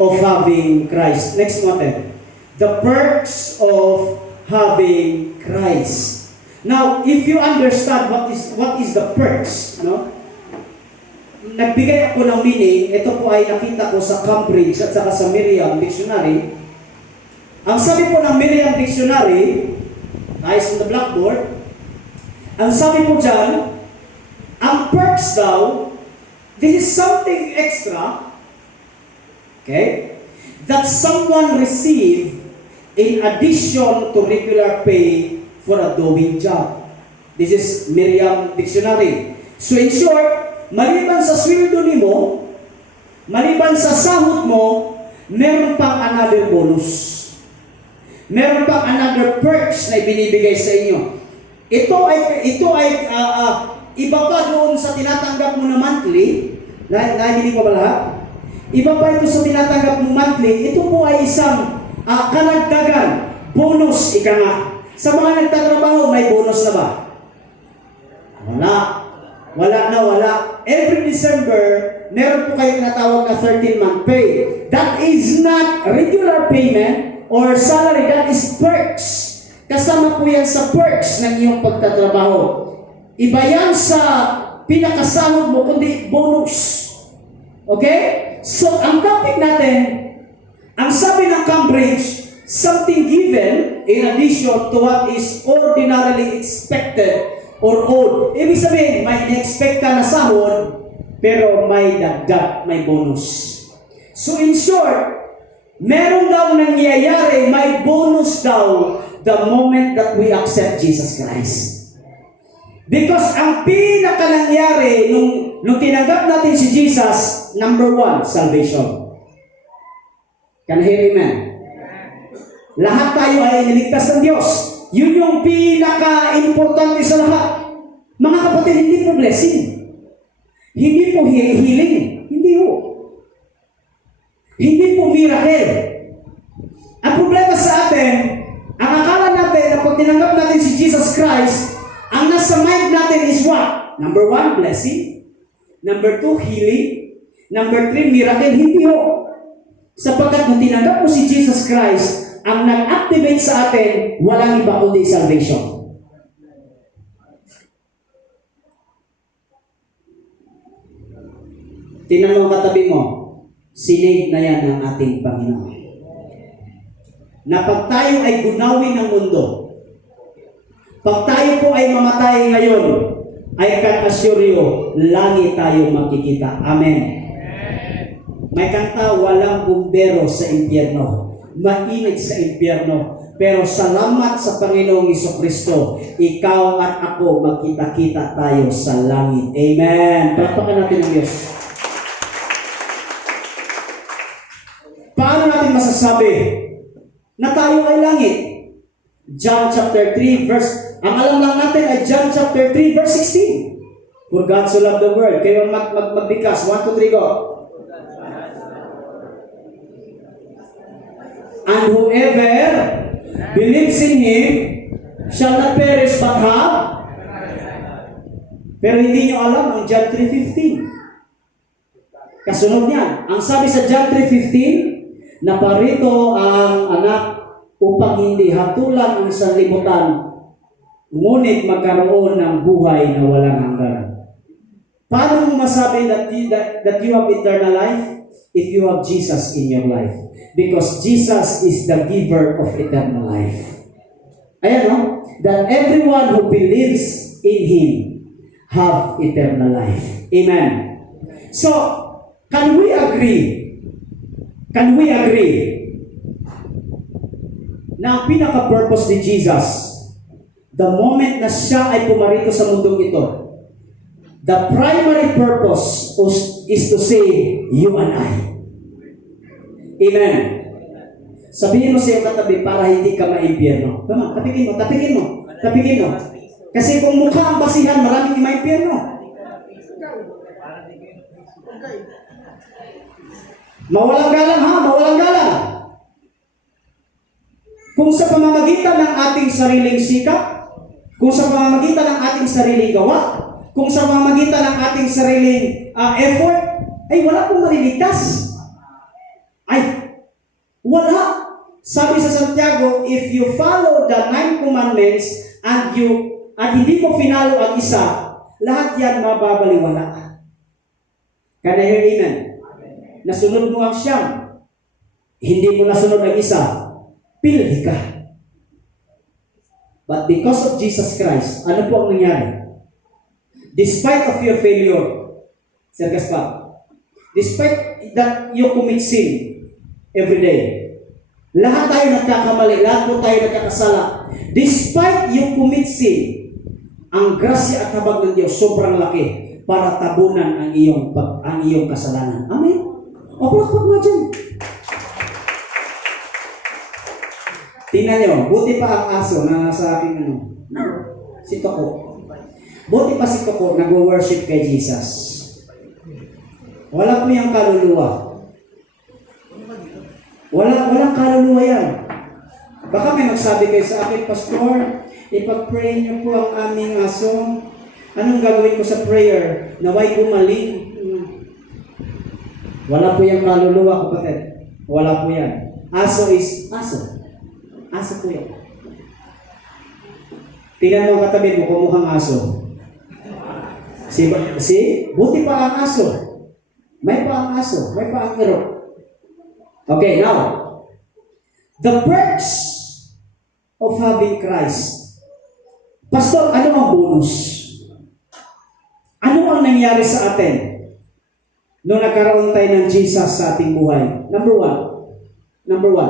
of having Christ. Next natin. The perks of having Christ. Now, if you understand what is the perks, no? Nagbigay ako ng meaning, ito po ay nakita ko sa Cambridge at saka sa Merriam Dictionary. Ang sabi po ng Merriam Dictionary, eyes on the blackboard, ang sabi po dyan, ang perks daw, this is something extra, okay, that someone receive in addition to regular pay for a doing job. This is Merriam Dictionary. So in short, maliban sa sweldo nimo, maliban sa sahod mo, meron pang another bonus. Meron pang another perks na ibinibigay sa inyo. Ito ay iba pa doon sa tinatanggap mo na monthly. Nahihinig mo ba lahat? Iba pa ito sa tinatanggap mo monthly. Ito po ay isang kanagdagan, bonus, ika nga. Sa mga nagtatrabaho, may bonus na ba? Wala. Wala. Every December, meron po kayong natawag na 13-month pay. That is not regular payment or salary. That is perks. Kasama po yan sa perks ng iyong pagtatrabaho. Iba yan sa pinakasahod mo, kundi bonus. Okay? So, ang topic natin, ang sabi ng Cambridge, something given in addition to what is ordinarily expected or owed. Ibig sabihin, may in-expect ka na sahod, pero may dagdag, may bonus. So in short, meron daw nangyayari, may bonus daw the moment that we accept Jesus Christ. Because ang pinaka-nangyari nung tinanggap natin si Jesus, number 1, salvation. Can I hear amen? Lahat tayo ay niligtas ng Diyos. Yun yung pinaka-importante sa lahat. Mga kapatid, hindi po blessing. Hindi po healing. Hindi po. Hindi po miracle. Ang problema sa atin, ang akala natin na pag tinanggap natin si Jesus Christ, ang nasa mind natin is what? Number 1, blessing. Number 2, healing. Number 3, miracle. Hindi po. Sapagkat nung tinanggap mo si Jesus Christ, ang nag-activate sa atin, walang iba kundi salvation. Tingnan mo ang katabi mo, sinave na yan ng ating Panginoon. Na pag tayo ay gunawin ng mundo, pag tayo po ay mamatay ngayon, I can assure you, langit tayo makikita. Amen. May kanta, walang bumbero sa impyerno. Mainit sa impyerno. Pero salamat sa Panginoong Jesucristo, ikaw at ako magkita-kita tayo sa langit. Amen. Palakpakan natin ang Diyos. Paano natin masasabi na tayo ay langit? John chapter 3 verse, ang alam lang natin ay John chapter 3 verse 16. For God so loved the world. Kayo magbikas. 1, 2, 3, go. And whoever believes in Him shall not perish but have. Pero hindi nyo alam ang John 3:15. Kasunod niyan. Ang sabi sa John 3:15, na parito ang anak upang hindi hatulan ang sanlibutan, ngunit magkaroon ng buhay na walang hanggan. Paano mo masabi that you have eternal life? If you have Jesus in your life. Because Jesus is the giver of eternal life. Ayan, no? That everyone who believes in Him have eternal life. Amen. So, can we agree? Can we agree na ang pinaka-purpose ni Jesus, the moment na Siya ay pumarito sa mundong ito, the primary purpose is to save you and I. Amen. Sabihin mo sa iyong katabi para hindi ka maimpyerno. Tama, tapikin mo. Kasi kung mukha ang basihan, maraming maimpyerno. Mawalang galang ha, mawalang galang. Kung sa pamamagitan ng ating sariling sikap, kung sa pamamagitan ng ating sariling gawa, kung sa pamamagitan ng ating sariling effort, ay wala pong maliligtas. Ay, Wala. Sabi sa Santiago, if you follow the 9 commandments at hindi mo finalo ang isa, lahat yan mababaliwala. Can I hear amen? Nasunod mo ang siyam, hindi mo nasunod ang isa, pildi ka. But because of Jesus Christ, ano po ang nangyari? Despite of your failure, Sir Gaspar, despite that you commit sin every day, lahat tayo nagkakamali, lahat po tayo nagkakasala. Despite you commit sin, ang grasya at habag ng Diyos sobrang laki para tabunan ang iyong kasalanan. Amen? O palakpak nga dyan. Tingnan nyo, buti pa ang aso na sa aking si Toko. Buti pa si Toko nag-worship kay Jesus. Wala po yung kaluluwa. Walang kaluluwa yan. Baka may magsabi kayo sa akin, Pastor, ipag-pray niyo po ang aming aso. Anong gagawin ko sa prayer? Naway gumaling. Wala po yung kaluluwa, kapatid. Wala po yan. Aso is aso. Aso po yan. Tingnan mo ang katabi mo, kumukhang aso. Buti pa ang aso. May pa ang aso. May pa ang iro. Okay, now, the perks of having Christ. Pastor, ano ang bonus? Ano ang nangyari sa atin nung nagkaroon tayo ng Jesus sa ating buhay? Number one,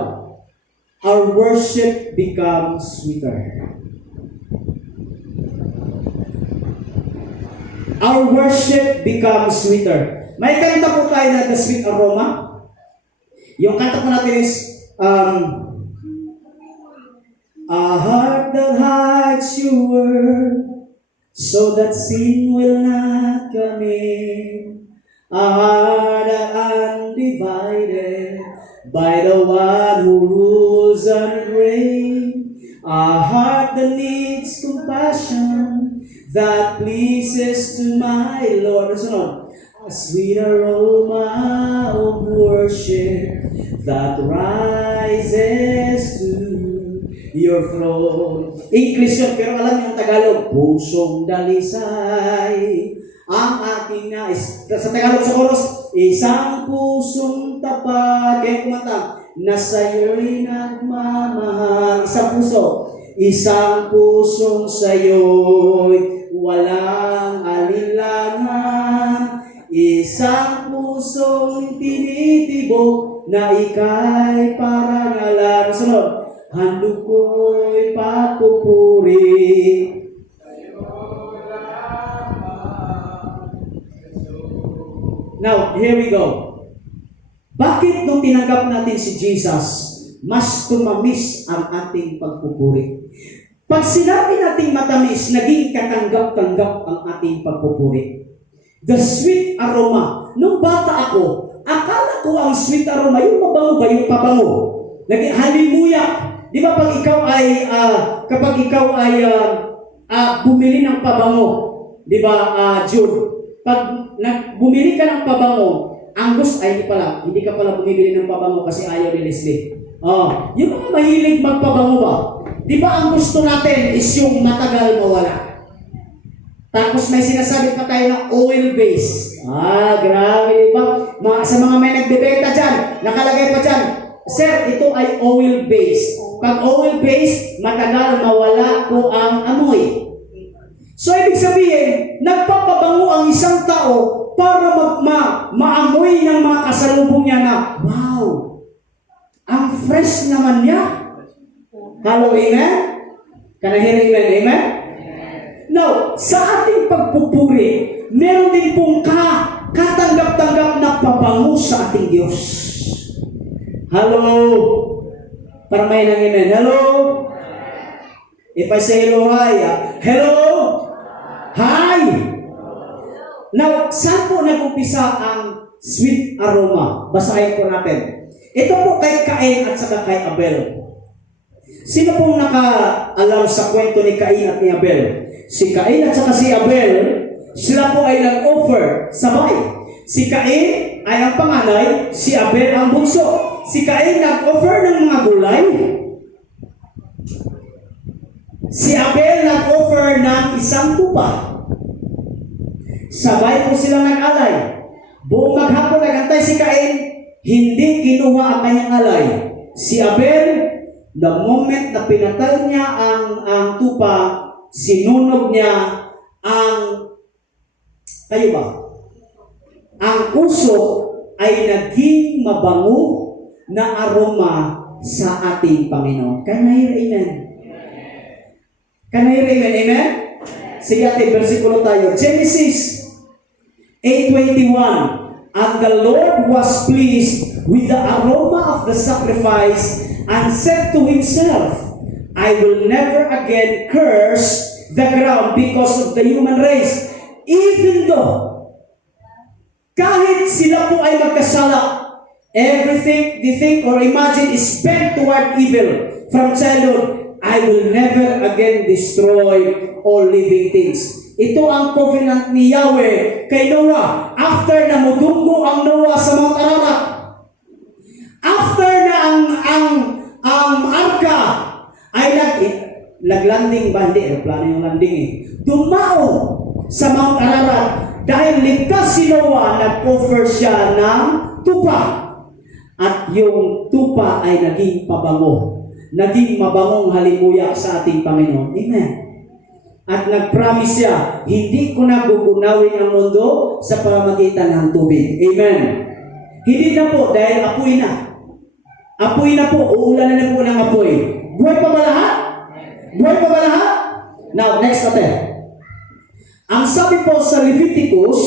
our worship becomes sweeter. Our worship becomes sweeter. May kanta po tayo na The Sweet Aroma. Yung kanta po natin is, a heart that hides your word, so that sin will not come in. A heart that undivided by the one who rules and reigns. A heart that needs compassion, that pleases to my Lord. A sweet aroma of worship that rises to your throne. English yun, pero alam niyo ang Tagalog, pusong dalisay ang aking nais. Sa Tagalog sa chorus, isang pusong tapat. Kaya kumanta, na sa'yo'y nagmamahal. Isang pusong sa'yo'y walang alinlangan. Isang pusong tinitibok na ika'y parang alam. Sunod, handog ko'y papupuri. Now, here we go. Bakit nung tinanggap natin si Jesus, mas tumamis ang ating pagpupuri? Pag sinabi nating matamis, naging katanggap-tanggap ang ating pagpupuri. The sweet aroma. Nung bata ako, akala ko ang sweet aroma, yung mabango ba, yung pabango? Halimuyak. Di ba pag ikaw ay, kapag ikaw ay bumili ng pabango, di ba, Jude? Pag bumili ka ng pabango, ang gusto, ay hindi ka pala bumibili ng pabango kasi ayaw ni Leslie. Yung mga mahilig magpabango ba? Di ba ang gusto natin is yung matagal mawala? Tapos may sinasabi pa tayo na oil-based. Grabe, di ba? Sa mga may nagbebenta dyan, nakalagay pa dyan, sir, ito ay oil-based. Pag oil-based, matagal mawala po ang amoy. So, ibig sabihin, nagpapabango ang isang tao para maamoy ng mga kasalubong niya na, wow, ang fresh naman niya. Hello, amen? Can I hear amen? Amen? Now, sa ating pagpupuri, meron din pong katanggap-tanggap na pabango sa ating Diyos. Hello? Para may nang amen. Hello? If I say hello, hi. Hello? Hi! Now, saan po nag-umpisa ang sweet aroma? Basahin po natin. Ito po kay Cain at saka kay Abel. Sino pong nakaalam sa kwento ni Cain at ni Abel? Si Cain at saka si Abel, sila po ay nag-offer sabay. Si Cain ay ang panganay, si Abel ang bunso. Si Cain nag-offer ng mga gulay. Si Abel nag-offer ng isang tupa. Sabay po silang nag-alay. Buong maghapon nagantay si Cain, hindi kinuha ang kanyang alay. Si Abel, the moment na pinatay niya ang tupa, sinunog niya ang, kayo ba? Ang puso ay naging mabango na aroma sa ating Panginoon. Can I hear amen? Can I hear amen? Amen? Sige ate, versikulo tayo. Genesis 8:21. And the Lord was pleased with the aroma of the sacrifice and said to himself, I will never again curse the ground because of the human race. Even though, kahit sila po ay magkasala, everything they think or imagine is bent toward evil from childhood, I will never again destroy all living things. Ito ang covenant ni Yahweh kay Noah. After na mudunggo ang Noah sa Mount Ararat, after na ang arka ay naglanding ba? Hindi, aeroplano yung landing eh. Dumao sa Mount Ararat dahil ligtas si Noah, nag-offer siya ng tupa. At yung tupa ay naging pabango. Naging mabangong halimuyak sa ating Panginoon. Amen. At nag-promise siya, hindi ko na gugunawin ang mundo sa pamamagitan ng tubig. Amen. Hindi na po dahil apoy na. Apoy na po, uulan na po ng apoy. Buhay pa ba lahat? Buhay pa ba lahat? Now, next natin. Ang sabi po sa Leviticus,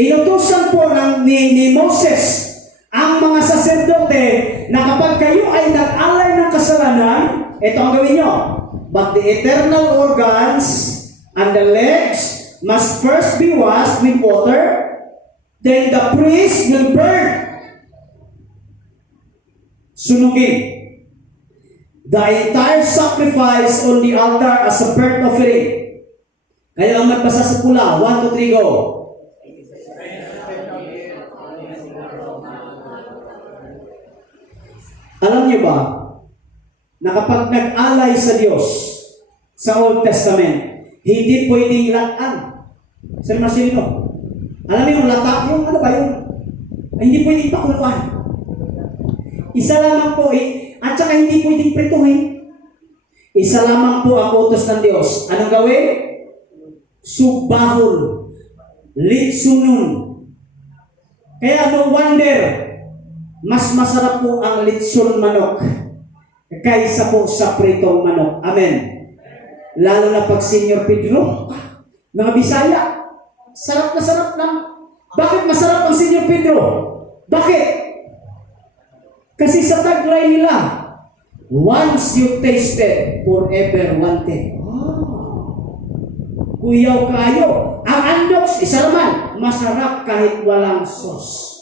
inutusan po ni Moses ang mga saserdote na kapag kayo ay nag-alay ng kasalanan, ito ang gawin nyo. But the eternal organs and the legs must first be washed with water, then the priest will burn. Sunugin the entire sacrifice on the altar as a burnt offering. Kaya ang magbasa sa pula, 1, 2, 3, go. Alam niyo ba, na kapag nag-alay sa Diyos sa Old Testament, hindi pwedeng lataan. Sir Marcelino, alam niyo yung lata, yung ano ba yung, hindi pwedeng pakuluan. Isa lamang po at saka hindi pwedeng prituhin. Isa lamang po ang utos ng Diyos. Anong gawin? Subahol. Litsunun. Kaya no wonder, mas masarap po ang litsun manok kaysa po sa pritong manok. Amen. Lalo na pag Senior Pedro, mga Bisaya, sarap na sarap lang. Bakit masarap ang Senior Pedro? Bakit? Kasi sa tagline nila, once you tasted, forever wanted. Kuyaw kayo. Ang andoks, isa naman, masarap kahit walang sauce.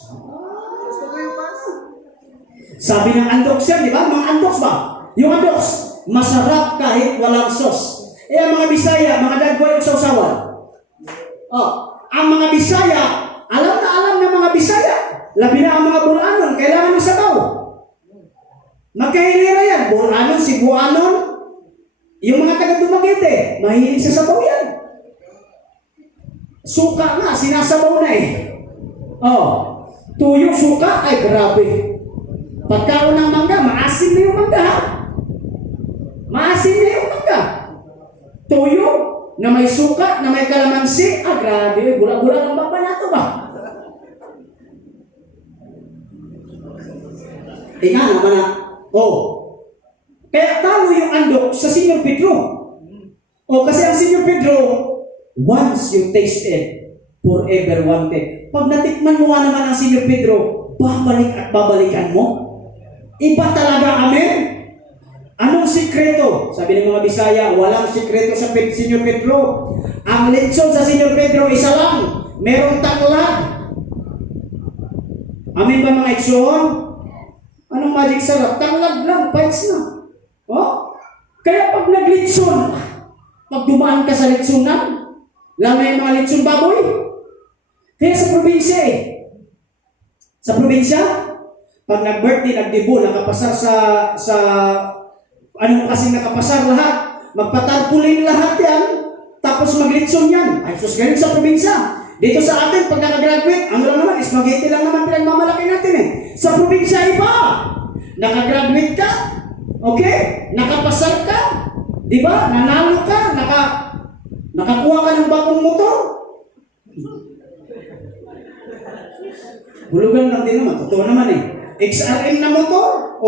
Sabi ng andoks yan, di ba? Mga andoks ba? Yung andoks, masarap kahit walang sauce. Eh, ang mga Bisaya, mga dagway o sausawan. Oh, ang mga Bisaya, alam na alam ng mga Bisaya. Labi na ang mga Bulanon, kailangan ng sabaw. Magkahilira yan. Bulanon, Cebuanon, yung mga taga Dumaguete, mahilig sa sabaw yan. Suka nga, sinasabaw na eh. Oh, tuyo suka, ay grabe. Pagkaon ng mangga, maasim na yung mangga. Maasim na yung mangga. Tuyo, na may suka, na may kalamansi, grabe, gula-gula ng baba na ito ba? Tingnan naman na. Oh, kaya talo yung andok sa Senior Pedro. Oh, kasi ang Senior Pedro, once you tasted, forever wanted. Pag natikman mo nga naman ang Senior Pedro, babalik at babalikan mo. Iba talaga, amen? Anong sikreto? Sabi ng mga Bisaya, walang sikreto sa Senior Pedro. Ang lechon sa Senior Pedro, isa lang. Merong tanglad. Amen ba mga Itson? Anong magic sarap? Tanglad lang, bites na. Oh? Kaya pag naglitson, pag dumaan ka sa litsonan, lamay mga litson baboy, Kaya sa probinsya Sa probinsya, pag nag-birthday, nagdibo, nakapasar sa anong kasing nakapasar lahat, magpatarpulin lahat yan, tapos maglitson yan. Ay, sus, ganun sa probinsya. Dito sa atin, pag nakagraduate, ano lang naman, spaghetti lang naman pinagmamalaki natin Sa probinsya, iba. Nakagraduate ka, okay? Nakapasar ka, di ba? Nanalo ka, nakakuha ka ng bagong motor. Hulugan lang din naman, totoo naman XRM na motor,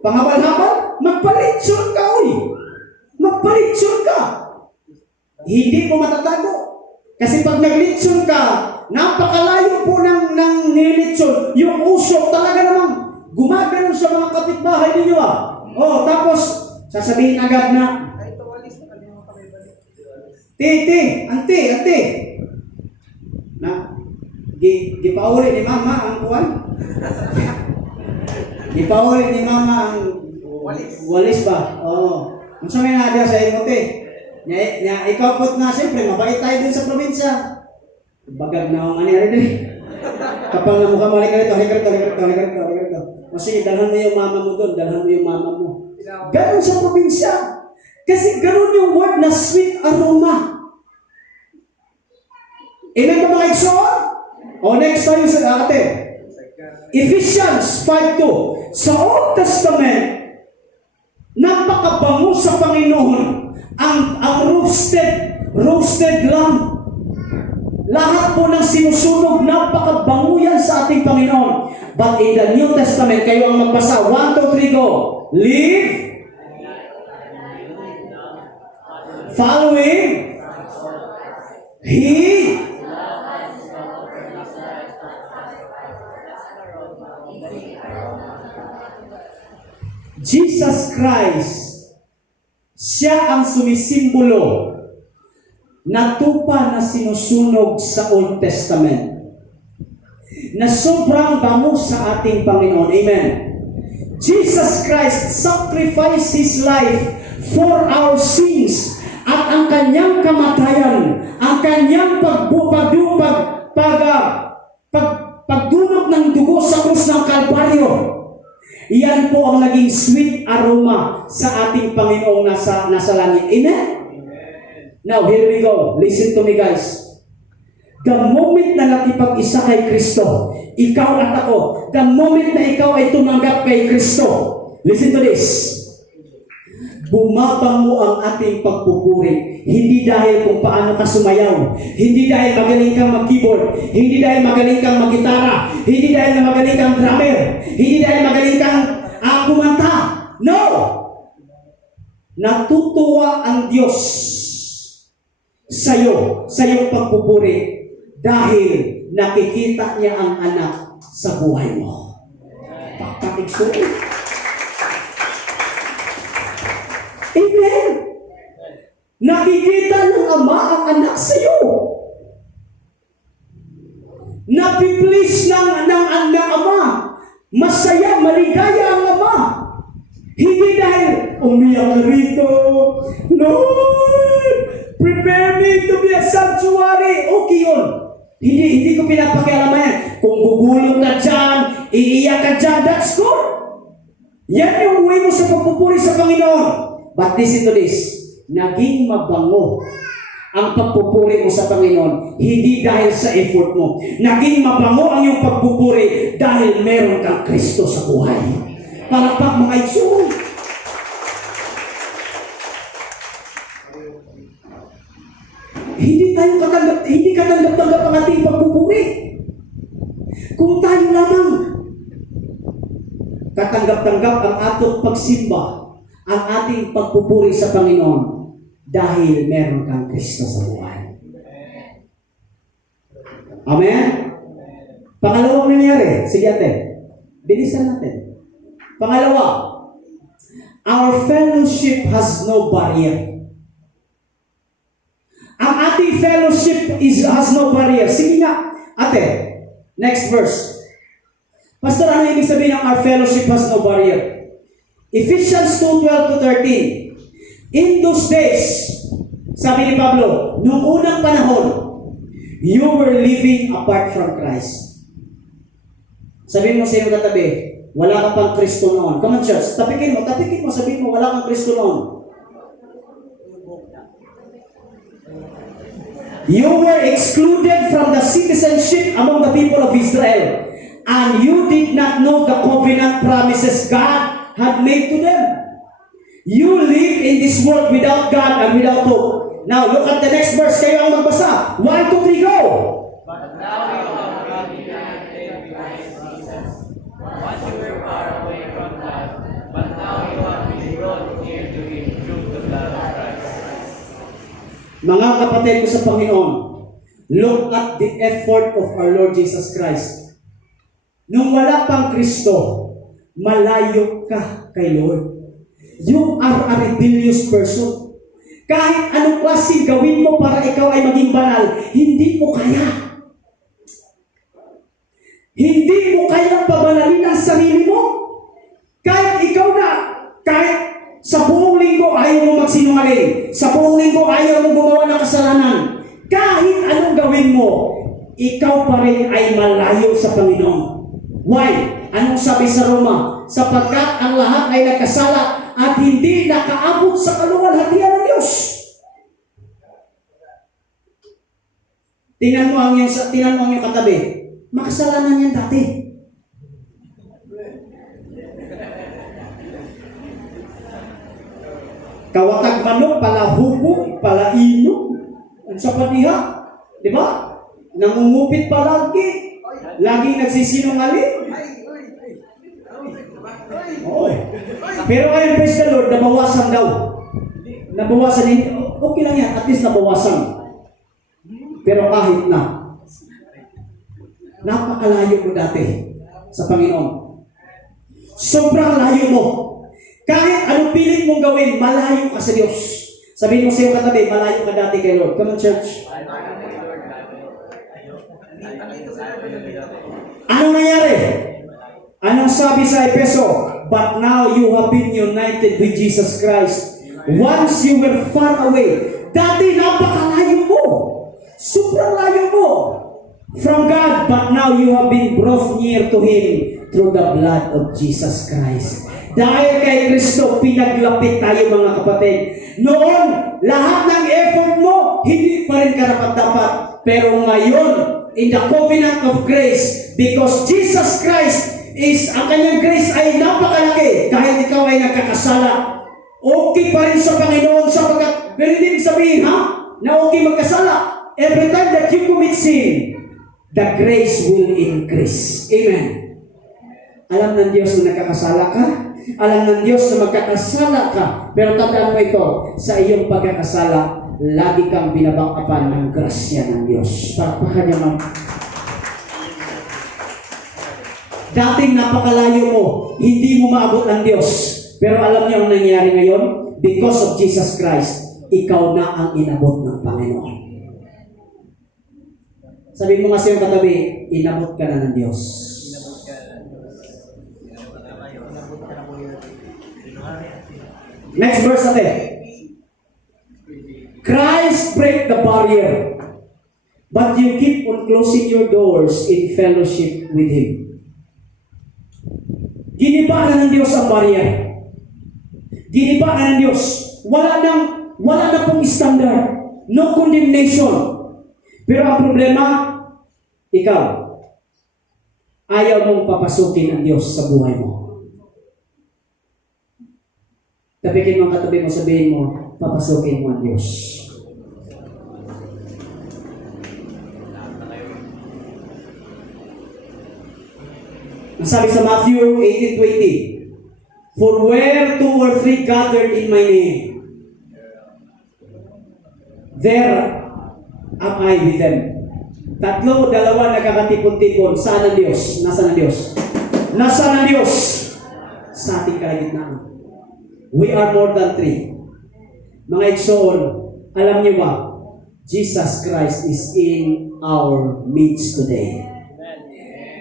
panghabal-habal, magpalitsyon ka, magpalitsyon ka. Hindi mo matatago. Kasi pag naglitsyon ka, napakalayo po ng nilitsyon. Yung usok talaga namang gumagano sa mga kapitbahay ninyo tapos sasabihin agad na, ante, na, gipauli ni mama ang kuwan. Gipauli ni mama ang walis ba? Oo. Ang sabi nga dyan sa imote, ikaw po na siyempre, mabait tayo din sa probinsya. Bagag na ang ani rin Kapal na mukha mo, halika rito. O sige, dalhan mo yung mama mo doon, Ganon sa probinsya. Kasi ganon yung word na sweet aroma. Amen ba mga igsoon? Next tayo sa atin. Ephesians 5:2. Sa Old Testament, napakabango sa Panginoon ang roasted lamb. Lahat po ng sinusunog, napakabango yan sa ating Panginoon. But in the New Testament, kayo ang magbasa. 1, 2, 3, go. Live. Following. He. Jesus Christ, siya ang sumisimbolo na tupa na sinusunog sa Old Testament na sobrang bango sa ating Panginoon. Amen. Jesus Christ sacrificed His life for our sins at ang kanyang kamatayan, ang kanyang pagdunok ng dugo sa krus ng Kalbaryo, iyan po ang naging sweet aroma sa ating Panginoong nasa langit. Amen? Now, here we go. Listen to me, guys. The moment na nakipag-isa kay Kristo, ikaw at ako, the moment na ikaw ay tumanggap kay Kristo, listen to this. Bumabango ang ating pagpupuri. Hindi dahil kung paano ka sumayaw. Hindi dahil magaling kang mag-keyboard. Hindi dahil magaling kang mag-gitara. Hindi dahil magaling kang drummer. Hindi dahil magaling kang kumanta. No! Natutuwa ang Diyos sa iyong pagpupuri dahil nakikita niya ang anak sa buhay mo. Pagkatigsuin. Amen. Nakikita ng Ama ang anak sa iyo. Napiplease ng Ama. Masaya, maligaya ang Ama. Hindi dahil umiyak rito. Lord, prepare me to be a sanctuary. Okay yun. Hindi ko pinapakialaman yan. Kung gugulong ka dyan, iiyak ka dyan, that's good. Yan yung way mo sa pagpupuri sa Panginoon. But listen to this, naging mabango ang pagpupuri mo sa Panginoon, hindi dahil sa effort mo. Naging mabango ang iyong pagpupuri dahil meron kang Kristo sa buhay. Palakpak mga igsoon. Hindi katanggap-tanggap ang ating pagpupuri. Kung tayo lamang katanggap-tanggap ang atong pagsimba, ang ating pagpupuri sa Panginoon dahil meron kang Kristo sa buhay. Amen? Pangalawang nangyari. Sige ate. Bilisan natin. Pangalawa, our fellowship has no barrier. Ang ating fellowship has no barrier. Sige nga. Ate, next verse. Pastor, ano ibig sabihin ng our fellowship has no barrier? Ephesians 2:12-13. In those days, sabi ni Pablo, noong unang panahon, You were living apart from Christ. Sabihin mo sa iyong katabi, wala ka pang Kristo noon. Come on, church. Tapikin mo, sabihin mo, wala kang Kristo noon. You were excluded from the citizenship among the people of Israel, and you did not know the covenant promises God had made to them. You live in this world without God and without hope. Now, look at the next verse. Kayo ang magbasa. 1, 2, 3, go! But now you have come united with Jesus. Once you were far away from God, but now you have been brought near to Him through the blood of Christ. Mga kapatid ko sa Panginoon, look at the effort of our Lord Jesus Christ. Nung wala pang Kristo, malayo ka kay Lord. You are a rebellious person. Kahit anong klaseng gawin mo para ikaw ay maging banal, hindi mo kaya. Hindi mo kayang pabanalin ang sarili mo. Kahit sa buong linggo ayaw mo magsinungaling. Sa buong linggo ayaw mo gumawa ng kasalanan. Kahit anong gawin mo, ikaw pa rin ay malayo sa Panginoon. Why? Anong sabi sa Roma? Sapagkat ang lahat ay nagkasala at hindi nakaabot sa kaluwalhatian ng Diyos. Tingnan mo ang iyong katabi. Makasalanan yan dati. Kawatag manok, palahubo, palaino, sa paniha. Di ba? Nangungupit palagi. Lagi nagsisinungaling. Oo. Pero ngayon, praise the Lord, nabawasan daw. Nabawasan din. Okay lang yan, at least nabawasan. Pero kahit na, napakalayo mo dati sa Panginoon. Sobrang layo mo. Kahit anong pilit mong gawin, malayo ka sa Diyos. Sabihin mo sa iyo katabi, malayo ka dati kay Lord. Come on, church. Anong nangyari? Anong sabi sa Efeso? But now you have been united with Jesus Christ. Once you were far away. Dati napakalayo mo. Sobrang layo mo from God. But now you have been brought near to Him through the blood of Jesus Christ. Dahil kay Kristo, pinaglapit tayo mga kapatid. Noon, lahat ng effort mo, hindi pa rin karapat-dapat. Pero ngayon, in the covenant of grace, because Jesus Christ ang kanyang grace ay napakalaki. Kahit ikaw ay nagkakasala, okay pa rin sa Panginoon sapagkat, pero hindi sabihin, na okay magkasala. Every time that you commit sin, the grace will increase. Amen. Alam ng Diyos na nagkakasala ka. Alam ng Diyos na magkakasala ka. Pero tandaan mo ito, sa iyong pagkakasala, lagi kang binabangkapan ng grasya ng Diyos. Pakpakan niya man. Dating napakalayo mo, hindi mo maabot ng Diyos. Pero alam niyo ang nangyayari ngayon? Because of Jesus Christ, ikaw na ang inabot ng Panginoon. Sabihin mo nga sa iyong katabi, inabot ka na ng Diyos. Next verse natin. Christ break the barrier, but you keep on closing your doors in fellowship with Him. Giniba na ng Diyos ang barrier. Giniba na ng Diyos. Wala na pong standard. No condemnation. Pero ang problema, ikaw, ayaw mong papasukin ang Diyos sa buhay mo. Tapikin mo ang katabi mo, sabihin mo, papasukin mo ang Diyos. Ang sabi sa Matthew 18:20, for where 2 or 3 gathered in my name, there am I with them. 3 o 2 nagkakatipon-tipon. Saan ang Diyos? Nasaan ang Diyos? Nasaan ang Diyos? Sa ating kalagitnaan. We are more than 3. Mga igsoon, alam niyo ba, Jesus Christ is in our midst today.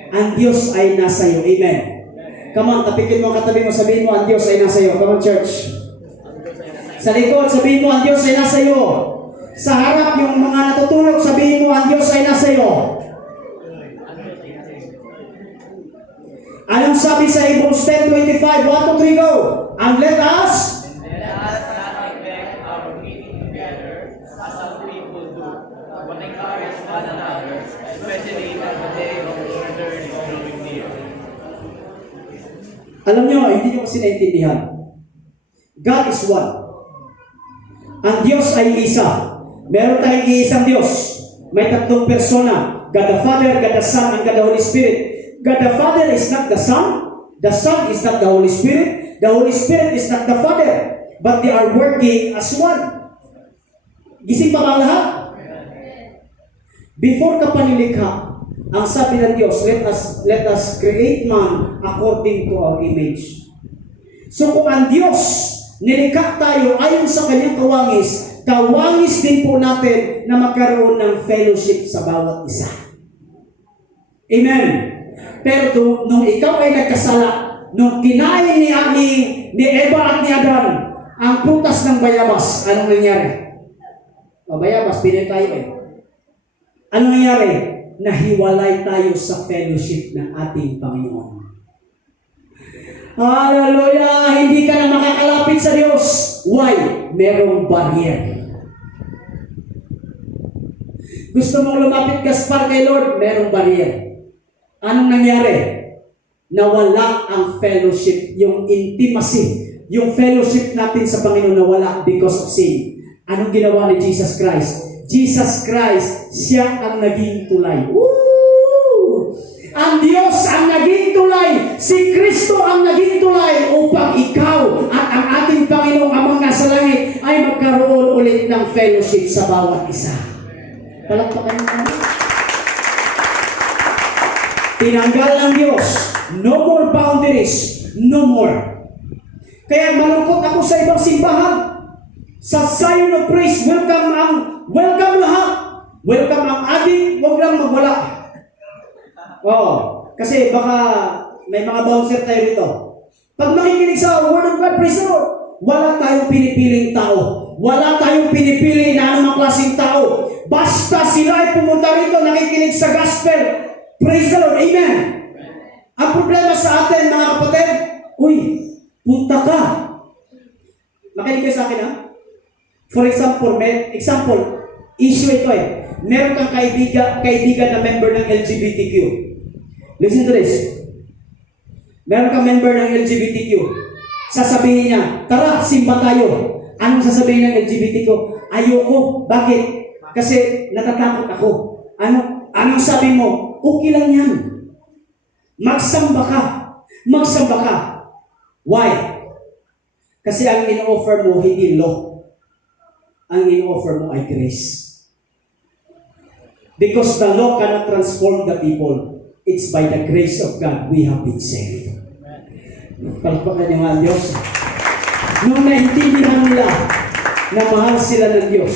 Ang Diyos ay nasa iyo. Amen. Come on, tapikin mo, katabi mo, sabihin mo, ang Diyos ay nasa iyo. Come on, church. Sa likod, sabihin mo, ang Diyos ay nasa iyo. Sa harap yung mga natutulog, sabihin mo, ang Diyos ay nasa iyo. Anong sabi sa Hebrews 10:25? 1, 2, 3, go! And let us Let us not neglect our meeting together, as some people do, but encourage one another, especially as the day of the Lord is drawing near. Alam nyo, hindi nyo kasi naintindihan. God is one. Ang Diyos ay isa. Meron tayong iisang Diyos. May tatlong persona. God the Father, God the Son, and God the Holy Spirit. God the Father is not the Son. The Son is not the Holy Spirit. The Holy Spirit is not the Father. But they are working as one. Gising pa ba lahat? Before ka panilikha, ang sabi ng Diyos, let us create man according to our image. So kung ang Diyos nilikha tayo ayon sa kanyang kawangis, kawangis din po natin na magkaroon ng fellowship sa bawat isa. Amen. Pero nung ikaw ay nagkasala, nung kinain ni Eva at ni Adan ang prutas ng bayabas, anong nangyari? Bayabas, pinili tayo eh. Anong nangyari? Nahiwalay tayo sa fellowship ng ating Panginoon. Hallelujah! Hindi ka na makakalapit sa Diyos. Why? Merong barrier. Gusto mong lumapit Gaspar kay Lord? Merong barrier. Anong nangyari? Nawala ang fellowship, yung intimacy, yung fellowship natin sa Panginoon nawala because of sin. Anong ginawa ni Jesus Christ? Jesus Christ, siya ang naging tulay. Woo! Ang Diyos ang naging tulay. Si Kristo ang naging tulay upang ikaw at ang ating Panginoong Amang nasa langit ay magkaroon ulit ng fellowship sa bawat isa. Palakpakan mo. Tinanggal ng Diyos. No more boundaries. No more. Kaya malungkot ako sa ibang simbahan. Sa Zion of Praise, welcome lahat. Welcome ang adik, huwag lang magwala. Kasi baka may mga bouncer tayo rito. Pag nakikinig sa Word of God, praise the Lord, wala tayong pinipiling tao. Wala tayong pinipili na anumang klaseng tao. Basta sila ay pumunta rito, nakikinig sa gospel. Praise the Lord, amen. Ang problema sa atin, mga kapatid, punta ka. Makinig kayo sa akin, ha? For example, issue ito eh. Meron kang kaibigan na member ng LGBTQ. Listen to this. Meron kang member ng LGBTQ. Sasabihin niya, tara, simba tayo. Anong sasabihin ng LGBTQ? Ayoko. Bakit? Kasi natatakot ako. Anong sabi mo? Okay lang yan. Magsamba ka. Magsamba ka. Why? Kasi ang in-offer mo hindi law. Ang in-offer mo ay grace. Because the law cannot transform the people. It's by the grace of God we have been saved. Palakpakan niyo ang Diyos. Nung naintindihan nila na mahal sila ng Diyos,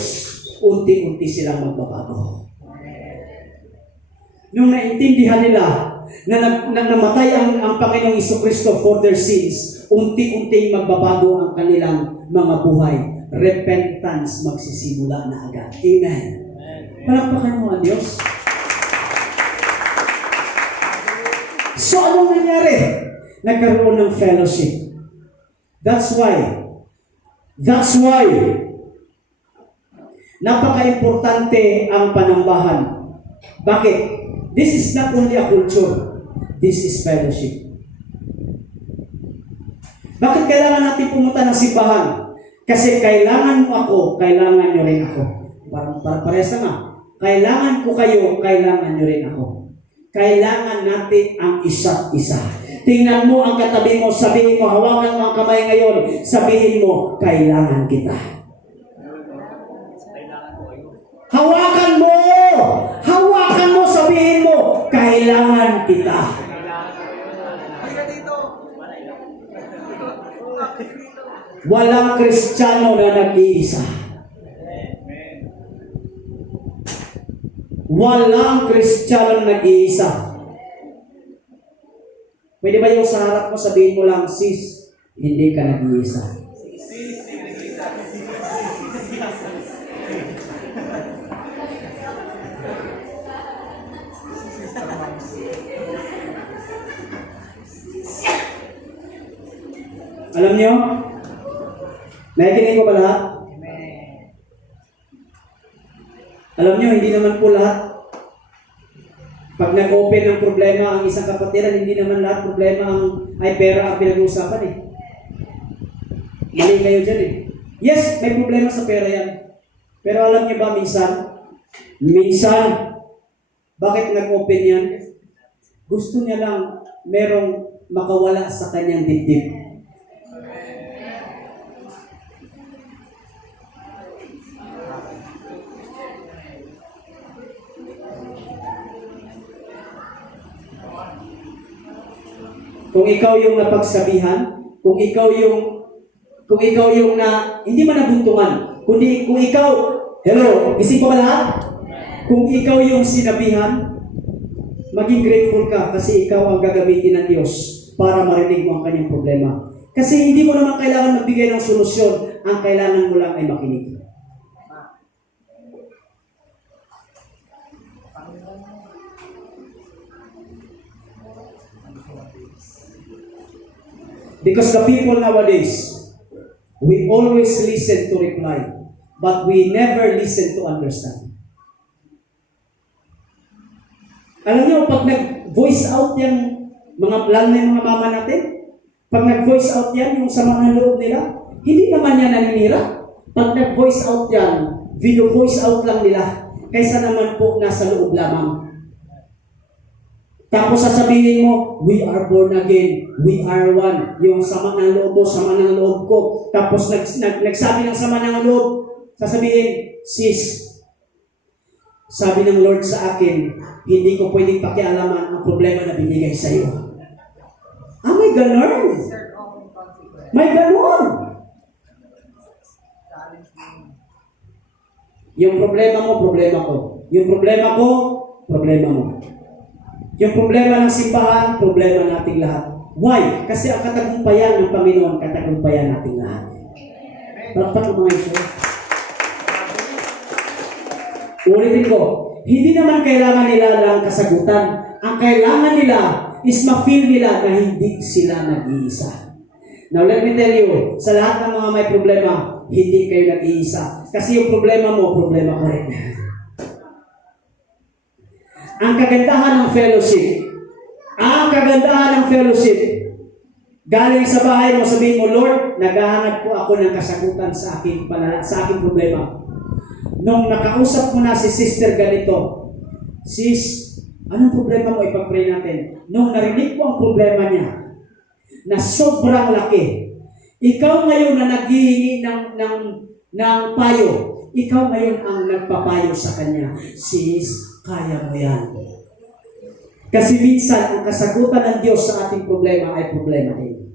unti-unti silang magbabago. Nung naintindihan nila na namatay ang Panginoong Jesucristo for their sins, unti-unti magbabago ang kanilang mga buhay. Repentance magsisimula na agad. Amen. Palakpakan mo ang Diyos. So, anong nangyari? Nagkaroon ng fellowship. That's why napaka-importante ang panambahan. Bakit? This is not only a culture. This is fellowship. Bakit kailangan natin pumunta ng simbahan? Kasi kailangan mo ako, kailangan nyo rin ako. Parehas na. Kailangan ko kayo, kailangan nyo rin ako. Kailangan natin ang isa't isa. Tingnan mo ang katabi mo, sabihin mo, hawakan mo ang kamay ngayon, sabihin mo, kailangan kita. Hawakan mo! Hawakan mo, sabihin mo, kailangan kita. Walang Kristiyano na nag-iisa. Walang Kristiyano na nag-iisa. Pwede ba yung sa harap mo sabihin mo lang, sis, hindi ka nag-iisa. Alam nyo? Nakikinig ko ba lahat? Alam nyo, hindi naman po lahat. Pag nag-open ng problema ang isang kapatiran, hindi naman lahat problema ay pera ang pinag-uusapan eh. Mali kayo dyan eh. Yes, may problema sa pera yan. Pero alam niyo ba minsan, bakit nag-open yan? Gusto niya lang merong makawala sa kanyang dibdib. Kung ikaw yung napagsabihan, kung ikaw yung na hindi man nabuntungan, kundi kung ikaw, hello, isip pa ba lahat? Kung ikaw yung sinabihan, maging grateful ka kasi ikaw ang gagamitin ng Diyos para marinig mo ang kanyang problema. Kasi hindi mo naman kailangan magbigay ng solusyon, ang kailangan mo lang ay makinig. Because the people nowadays, we always listen to reply, but we never listen to understand. Alam niyo, pag nag-voice out yung mga plan ng mga mama natin, pag nag-voice out yan, yung sama ng loob nila, hindi naman yan naninira. Pag nag-voice out yan, video voice out lang nila, kaysa naman po nasa loob lamang. Tapos sasabihin mo, we are born again, we are one. Yung sama ng loob mo, sama ng loob ko. Tapos nagsabi ng sama ng loob, sasabihin, sis, sabi ng Lord sa akin, hindi ko pwedeng pakialaman ang problema na binigay sa iyo. May ganon. May ganon. Yung problema mo, problema ko. Yung problema ko, problema mo. Yung problema ng simbahan, problema nating lahat. Why? Kasi ang katagumpayan ng Panginoon, katagumpayan nating lahat. Palakpak ang mga iso. Ulitin ko, hindi naman kailangan nila lang kasagutan. Ang kailangan nila is ma-feel nila na hindi sila nag-iisa. Now let me tell you, sa lahat ng mga may problema, hindi kayo nag-iisa. Kasi yung problema mo, problema ko rin. Ang kagandahan ng fellowship, galing sa bahay mo, sabihin mo, Lord, naghahanap po ako ng kasagutan sa aking problema. Nung nakausap mo na si sister ganito, sis, anong problema mo? Ipag-pray natin. Nung narinig mo ang problema niya, na sobrang laki, ikaw ngayon na naghihingi ng payo, ikaw ngayon ang nagpapayo sa kanya, sis, kaya mo yan. Kasi minsan, ang kasagutan ng Diyos sa ating problema ay problema din.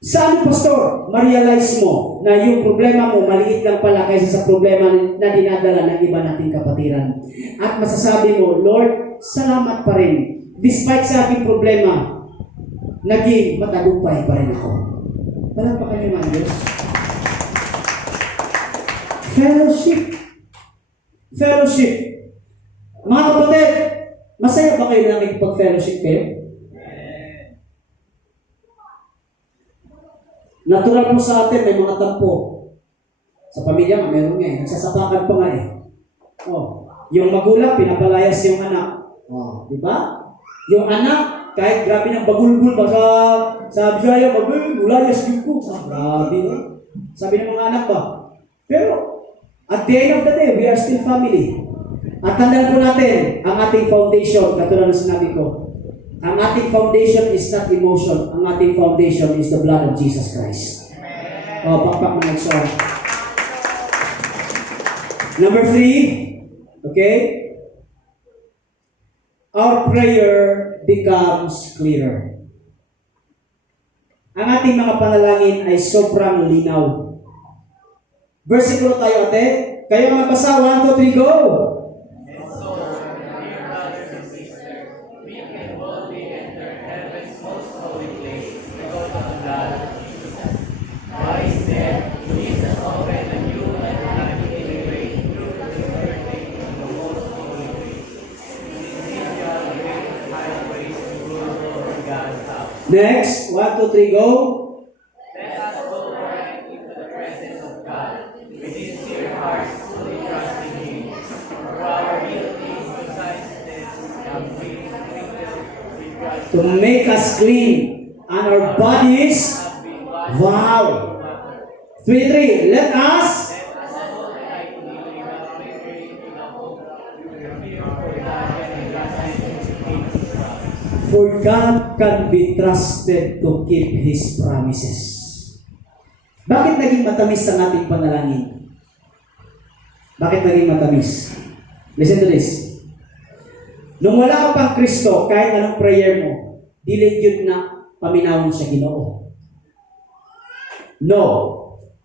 Saan, Pastor? Ma-realize mo na yung problema mo maliit lang pala kaysa sa problema na dinadala ng iba nating kapatiran. At masasabi mo, Lord, salamat pa rin. Despite sa ating problema, naging matagumpay pa rin ako. Palampakan niyo man, Diyos. Fellowship. Mga kapatid, masaya ba kayo na nakikipag-fellowship kayo? Natural po sa atin, may mga tampo. Sa pamilya nga, meron nga eh. Nagsasapakan pa nga eh. Yung magulang, pinapalayas yung anak. Di ba? Yung anak, kahit grabe ng bagulbul pa sa Bisaya, ulayas yung ko. Grabe eh. Sabi ng mga anak ba? Pero, at the end of the day, we are still family. At tandaan po natin, ang ating foundation, katulad ng sinabi ko, ang ating foundation is not emotion. Ang ating foundation is the blood of Jesus Christ. Pakpak mga nagsoon. Number 3, okay? Our prayer becomes clearer. Ang ating mga panalangin ay sobrang linaw. Versikulo tayo, ate. Kayo magbasa, 1, 2, 3, go! Next, 1, 2, 3, go. to make us clean, and our bodies, wow. 23, let us for God can be trusted to keep His promises. Bakit naging matamis ang ating panalangin? Bakit naging matamis? Listen to this. Nung wala ka pang Kristo, kahit anong prayer mo, dili yun na paminawon sa Ginoo. No.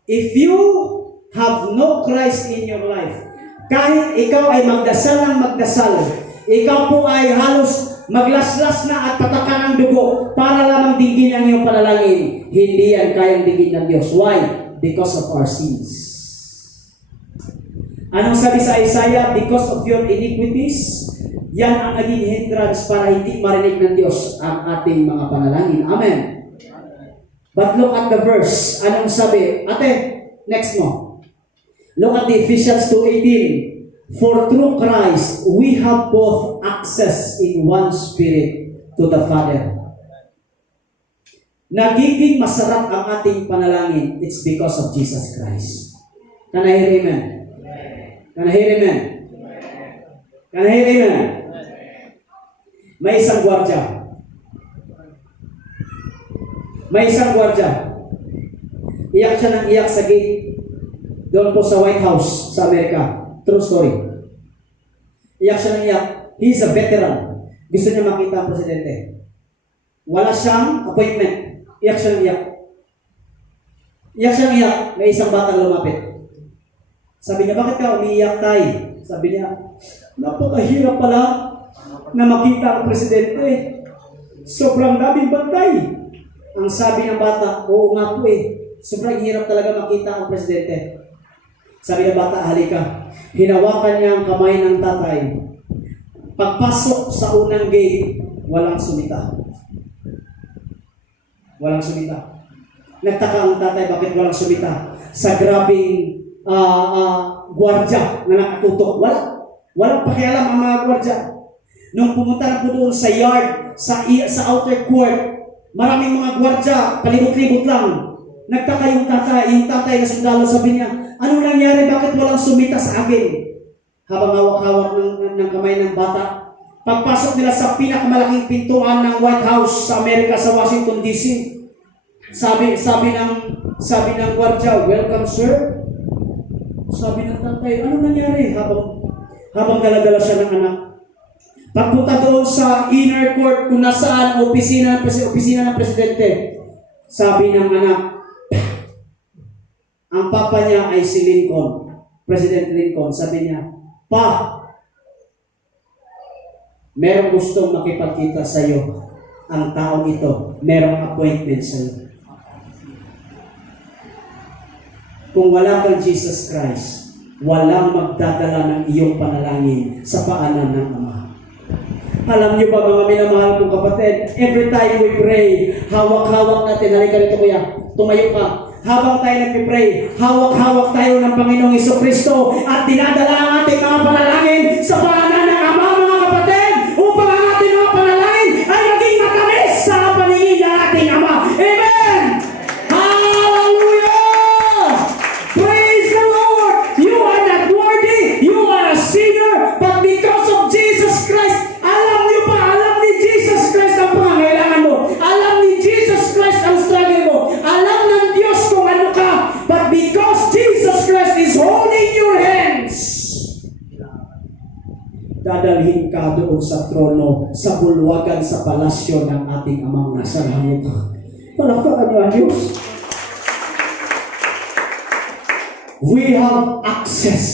If you have no Christ in your life, kahit ikaw ay magdasal ng magdasal, ikaw po ay halos maglaslas na at patakan ng dugo para lamang digin ang iyong panalangin, hindi yan kayang digin ng Diyos. Why? Because of our sins. Anong sabi sa Isaiah? Because of your iniquities, yan ang naging hindrance para hindi marinig ng Diyos ang ating mga panalangin. Amen. But look at the verse. Anong sabi? Ate, next mo. Look at the Ephesians 2:18. For through Christ, we have both access in one Spirit to the Father. Nagiging masarap ang ating panalangin, it's because of Jesus Christ. Can I hear amen? Can I hear amen? Can I hear amen? May isang gwardya. May isang gwardya. Iyak siya ng iyak sa gate doon po sa White House sa Amerika. True story. Iyak siya ng iyak. He's a veteran. Gusto niya makita ang presidente. Wala siyang appointment. Iyak siya ng iyak. Iyak siya ng iyak. May isang batang lumapit. Sabi niya, bakit ka umiiyak, tay? Sabi niya, napakahirap pala na makita ang presidente. Sobrang daming bantay. Ang sabi ng bata, oo nga po eh. Sobrang hirap talaga makita ang presidente. Sabi ng bata, halika. Hinawakan niya ang kamay ng tatay. Pagpasok sa unang gate, walang sumita. Walang sumita. Nagtaka ang tatay, bakit walang sumita? Sa grabing gwardya na nakatutok. Walang pakialam ang mga gwardya. Nung pumunta na po doon sa yard, sa outer court, maraming mga gwardya, palibot-libot lang. Nagtaka yung tatay na sundalo, sabi niya, ano nangyari? Bakit walang sumita sa akin? Habang hawak-hawak ng kamay ng bata, pagpasok nila sa pinakamalaking pintuan ng White House sa Amerika, sa Washington DC, sabi ng gwardya, welcome sir. Sabi ng tatay, ano nangyari? Habang dala-dala siya ng anak. Pagpunta doon sa inner court kung nasaan opisina ng presidente, sabi ng anak, ang papa niya ay si Lincoln, President Lincoln. Sabi niya, Pa, merong gustong makipagkita sa iyo. Ang taong ito, merong appointment sa iyo. Kung wala kang Jesus Christ, walang magdadala ng iyong panalangin sa paanan ng Ama. Alam niyo ba mga minamahal kong kapatid, every time we pray, hawak-hawak natin, halika rito kuya, tumayo ka. Habang tayo nagpipray, hawak-hawak tayo ng Panginoong Jesucristo at dinadala ang ating mga panalangin sa paanan ng Ama, mga kapatid, upang ang ating mga panalangin ay maging matamis sa paningin ng ating Ama. Amen! Hallelujah! Praise the Lord! You are not worthy, you are a sinner, but because of Jesus Christ, alam ni Jesus Christ ang pangangailangan mo. Alam ni Jesus Christ ang struggle mo. Alam ng Diyos kung ano ka. But because Jesus Christ is holding your hands, dadalhin ka doon sa trono, sa bulwagan, sa palasyo ng ating Amang nasa langit. Palakpakan niyo ang Diyos. We have access.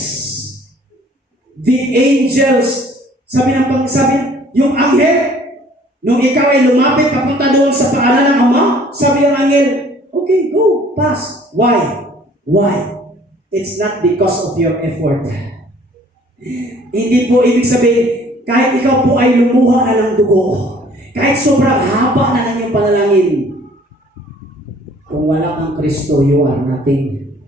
The angels, yung anghel, nung ikaw ay lumapit papunta doon sa paanan ng Ama, sabi ng anghel, okay, go, pass. Why? Why? It's not because of your effort. Hindi po ibig sabihin, kahit ikaw po ay lumuha na ng dugo, kahit sobrang haba na ng iyong panalangin, kung wala kang Kristo, you are nothing.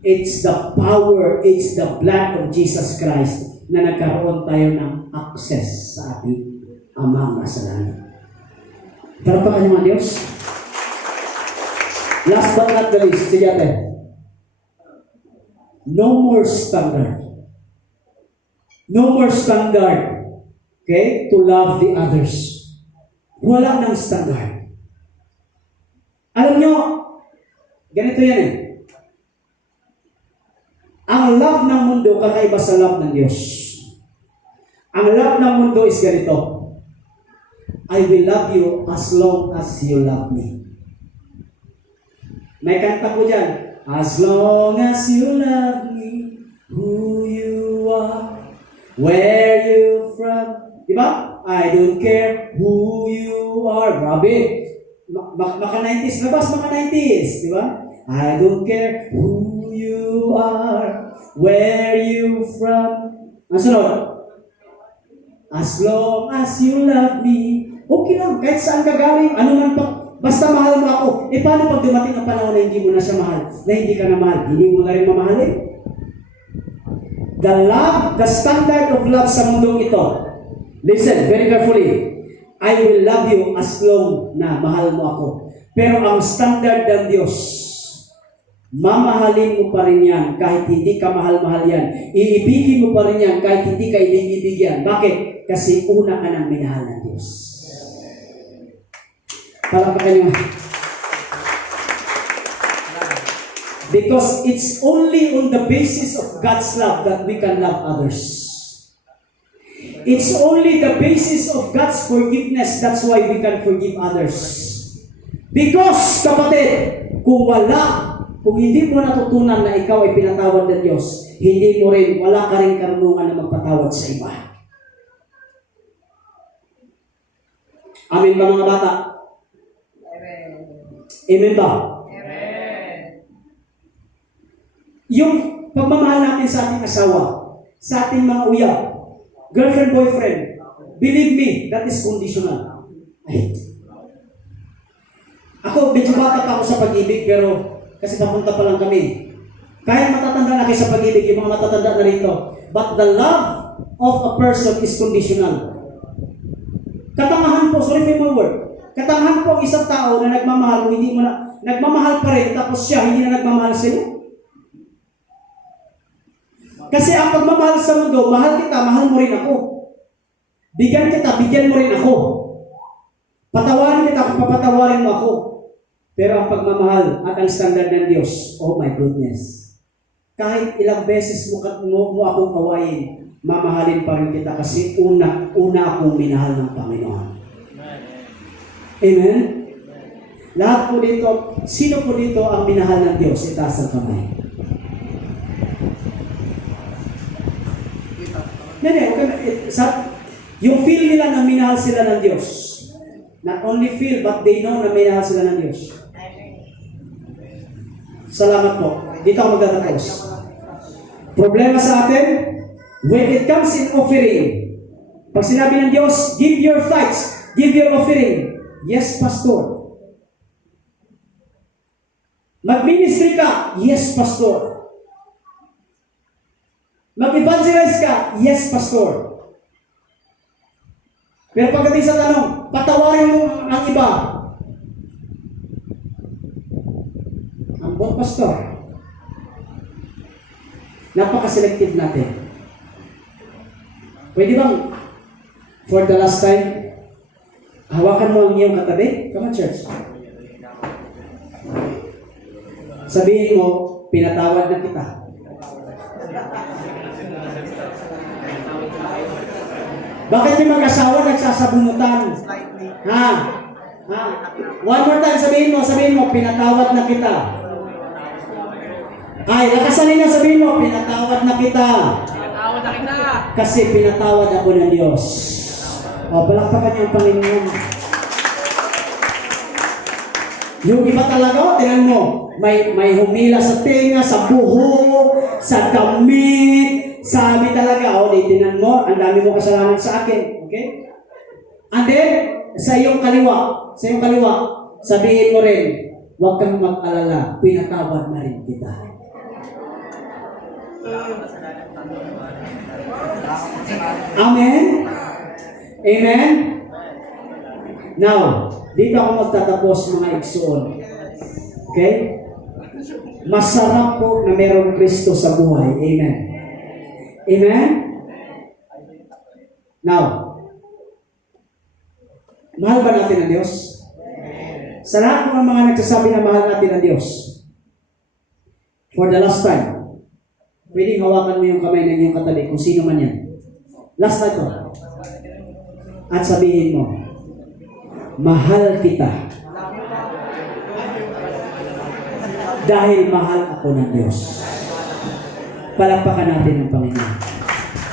It's the power, it's the blood of Jesus Christ na nagkaroon tayo ng access sa ating Ama sa langit. Parapakan niyo ang Diyos. Last but not the least, sige ate. No more standard. No more standard. Okay? To love the others. Wala nang standard. Alam nyo, ganito yan eh. Ang love ng mundo, kakaiba sa love ng Diyos. Ang love ng mundo is ganito. I will love you as long as you love me. May kanta ko dyan. As long as you love me, who you are, where you from. Diba? I don't care who you are. Grabe. Maka 90s. Labas maka 90s. Diba? I don't care who you are, where you from. Ang sunod. As long as you love me. Okay lang. Kahit saan ka galing. Ano man pa. Basta mahal mo ako. Eh paano pag dumating ang panahon na hindi mo na siya mahal? Na hindi ka na mahal? Hindi mo na rin mamahalin? The love, the standard of love sa mundong ito. Listen very carefully. I will love you as long na mahal mo ako. Pero ang standard ng Diyos, mamahalin mo pa rin yan kahit hindi ka mahal-mahal yan. Iibigin mo pa rin yan kahit hindi ka ibigyan. Bakit? Kasi una ka ng minahal ng Diyos. Palakpakan nyo. Because it's only on the basis of God's love that we can love others. It's only the basis of God's forgiveness. That's why we can forgive others. Because, kapatid, kung hindi mo natutunan na ikaw ay pinatawad ng Diyos, hindi mo rin, wala ka rin karunungan na magpatawad sa iba. Amen ba mga bata? Amen ba? Amen. Yung pagmamahal natin sa ating asawa, sa ating mga uya, girlfriend, boyfriend, believe me, that is conditional. Ay. Ako, medyo bata pa ako sa pag-ibig, pero kasi papunta pa lang kami. Kaya matatanda na kayo sa pag-ibig, yung mga matatanda na rito. But the love of a person is conditional. Katangahan po, sorry for my word, katangahan po ang isang tao na nagmamahal, kung hindi mo na, nagmamahal pa rin, tapos siya hindi na nagmamahal sa iyo. Kasi ang pagmamahal sa mundo, mahal kita, mahal mo rin ako. Bigyan kita, bigyan mo rin ako. Patawarin kita, papatawarin mo ako. Pero ang pagmamahal at ang standard ng Diyos, oh my goodness. Kahit ilang beses mo akong kawain, mamahalin pa rin kita kasi una akong minahal ng Panginoon. Amen? Lahat po dito, sino po dito ang minahal ng Diyos? Itaas ang kamay. Yung feel nila na minahal sila ng Diyos. Not only feel, but they know na minahal sila ng Diyos. Salamat po. Dito ako magtatapos. Problema sa atin, when it comes in offering, pag sinabi ng Diyos, give your tithes, give your offering. Yes, Pastor. Mag-ministry ka? Yes, Pastor. Mag-evangelize ka? Yes, Pastor. Pero pagdating sa tanong, patawarin mo ang iba. Ang bot, Pastor. Napaka-selective natin. Pwede bang, for the last time, hawakan mo ang iyong katabi? Come on, church. Sabihin mo, pinatawad na kita. Bakit yung mag-asawa nagsasabunutan? Ha? One more time, sabihin mo, pinatawad na kita. Ay, lakasanin na, sabihin mo, pinatawad na kita. Pinatawad na kita. Kasi pinatawad ako ng Diyos. O, palakpakan niyo ang Panginoon. Yung iba talaga, tingnan mo, may humila sa tenga, sa buhok, sa damit, sabi talaga, tingnan mo, ang dami mo kasalanan sa akin. Okay? And then, sa iyong kaliwa, sabihin mo rin, huwag kang mag-alala, pinatawad na rin kita. Amen? Amen? Now, dito ako magtatapos mga igsoon. Okay? Masarap po na merong Kristo sa buhay. Amen. Amen? Now, mahal ba natin ang Diyos? Sa lahat ng mga nagsasabi na mahal natin ang Diyos, for the last time, pwedeng hawakan mo yung kamay ng iyong katabi, kung sino man yan. Last time to. At sabihin mo, mahal kita. Dahil mahal ako ng Diyos. Palakpakan natin ang Panginoon.